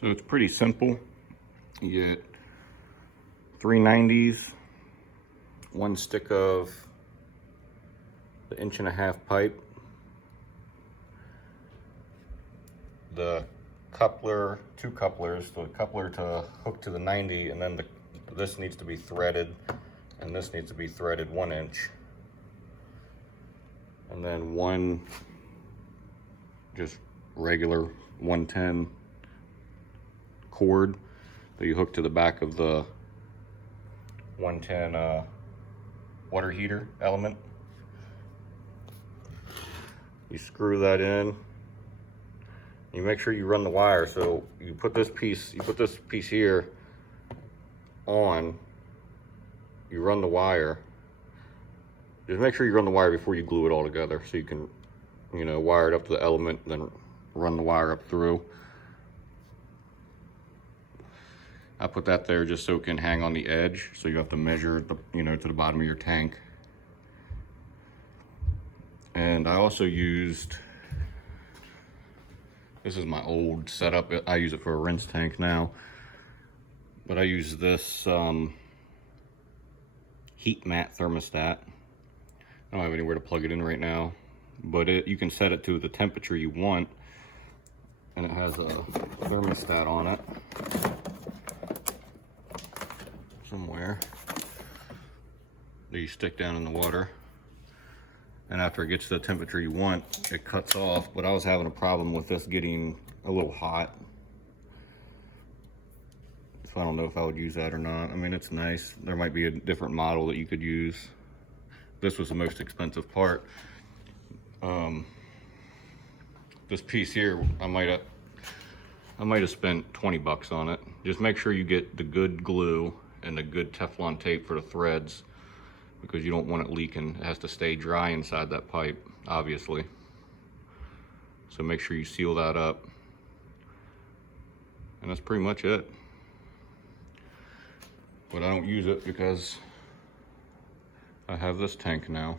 So it's pretty simple. You get 390s, one stick of the 1.5-inch pipe, the coupler, 2 couplers, the coupler to hook to the 90, and then this needs to be threaded, and this needs to be threaded 1 inch. And then one just regular 110 cord that you hook to the back of the 110 water heater element. You screw that in. You make sure you run the wire. So you put this piece here on. You run the wire. Just make sure you run the wire before you glue it all together, so you can, wire it up to the element, then run the wire up through. I put that there just so it can hang on the edge, so you have to measure to the bottom of your tank. And I also used, this is my old setup. I use it for a rinse tank now, but I use this heat mat thermostat. I don't have anywhere to plug it in right now, but you can set it to the temperature you want, and it has a thermostat on it somewhere that you stick down in the water, and after it gets to the temperature you want, it cuts off. But I was having a problem with this getting a little hot, so I don't know if I would use that or not. I mean, it's nice. There might be a different model that you could use. This was the most expensive part. This piece here, I might have spent 20 bucks on it. Just make sure you get the good glue and the good Teflon tape for the threads, because you don't want it leaking. It has to stay dry inside that pipe, obviously. So make sure you seal that up. And that's pretty much it. But I don't use it because I have this tank now.